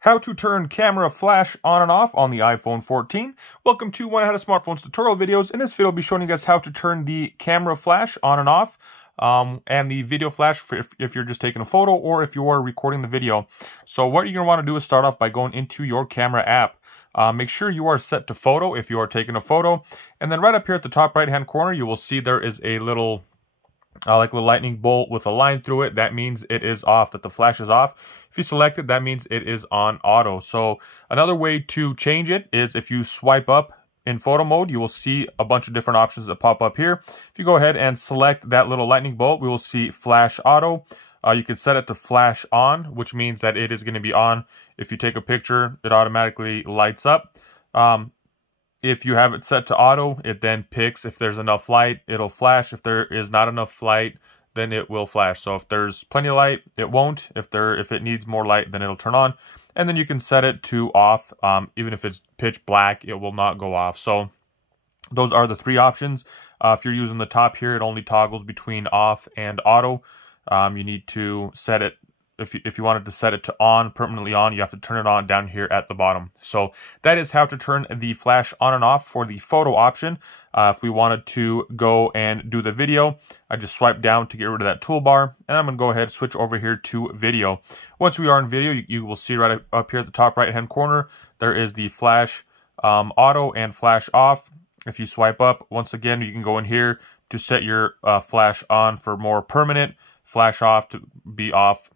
How to turn camera flash on and off on the iPhone 14. Welcome to One How to Smartphones tutorial videos. In this video, I'll be showing you guys how to turn the camera flash on and off and the video flash for if you're just taking a photo or if you are recording the video. So what you're going to want to do is start off by going into your camera app. Make sure you are set to photo if you are taking a photo. And then right up here at the top right hand corner, you will see there is a little like a little lightning bolt with a line through it. That means it is off, that the flash is off. If you select it, that means it is on auto. So another way to change it is if you swipe up in photo mode, you will see a bunch of different options that pop up here. If you go ahead and select that little lightning bolt, we will see flash auto. You can set it to flash on, which means that it is going to be on. If you take a picture, it automatically lights up. If you have it set to auto, it then picks if there's enough light, it'll flash. If there is not enough light, then it will flash. So if there's plenty of light, it won't. If it needs more light, then it'll turn on. And then you can set it to off. Even if it's pitch black, it will not go off. So those are the three options. If you're using the top here, it only toggles between off and auto. You need to set it. If you wanted to set it to on, permanently on, you have to turn it on down here at the bottom. So that is how to turn the flash on and off for the photo option. If we wanted to go and do the video, I just swipe down to get rid of that toolbar, and I'm going to go ahead and switch over here to video. Once we are in video, you will see right up here at the top right hand corner, there is the flash auto and flash off. If you swipe up, once again, you can go in here to set your flash on for more permanent, flash off to be off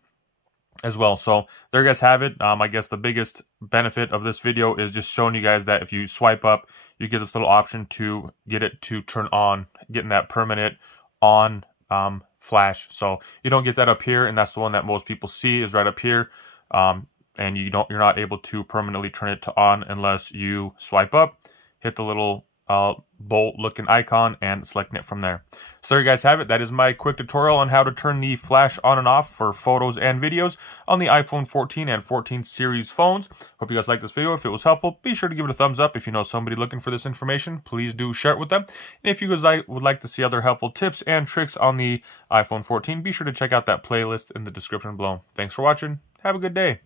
as well. So there you guys have it. I guess the biggest benefit of this video is just showing you guys that if you swipe up, you get this little option to get it to turn on, getting that permanent on flash. So you don't get that up here, and that's the one that most people see is right up here. And you're not able to permanently turn it to on unless you swipe up, hit the little bolt looking icon, and selecting it from there. So there you guys have it. That is my quick tutorial on how to turn the flash on and off for photos and videos on the iPhone 14 and 14 series phones. Hope you guys liked this video. If it was helpful, be sure to give it a thumbs up. If you know somebody looking for this information, please do share it with them. And if you guys would like to see other helpful tips and tricks on the iPhone 14, be sure to check out that playlist in the description below. Thanks for watching. Have a good day.